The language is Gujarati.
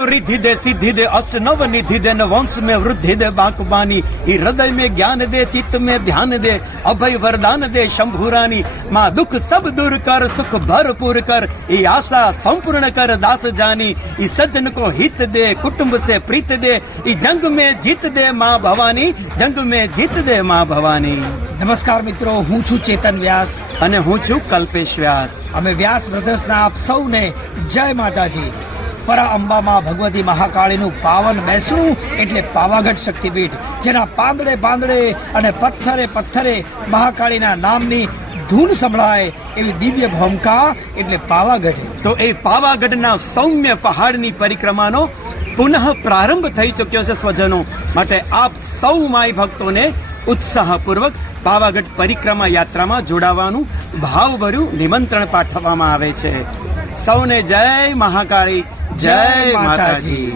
रिद्धि दे सिद्धि दे अष्ट नव निधि दे न वंश में वृद्धि दे बांकबानी ही हृदय में ज्ञान दे चित्त में ध्यान दे अभय वरदान दे शंभुरानी माँ दुख सब दूर कर सुख भरपूर कर ये आशा संपूर्ण कर दास जानी ये सज्जन को हित दे कुटुंब से प्रीत दे ये जंग में जीत दे माँ भवानी जंग में जीत दे माँ भवानी। નમસ્કાર મિત્રો, હું છું ચેતન વ્યાસ અને હું છું કલ્પેશ વ્યાસ। અમે વ્યાસ બ્રધર્સના આપ સૌને જય માતાજી। પરા અંબામાં ભગવતી મહાકાળીનું પાવન બેસણું એટલે પાવાગઢ શક્તિપીઠ, જેના પાંદડે પાંદડે અને પથ્થરે પથ્થરે મહાકાળીના નામની ધૂન સંભળાય એવી દિવ્ય ભૂમિકા એટલે પાવાગઢ। તો એ પાવાગઢના સૌમ્ય પહાડની પરિક્રમાનો પુનઃ પ્રારંભ થઈ ચૂક્યો છે સ્વજનો, માટે આપ સૌ માય ભક્તોને ઉત્સાહપૂર્વક પાવાગઢ પરિક્રમા યાત્રામાં જોડાવાનું ભાવભર્યું નિમંત્રણ પાઠવવામાં આવે છે। સૌને જય મહાકાળી, જય માતાજી।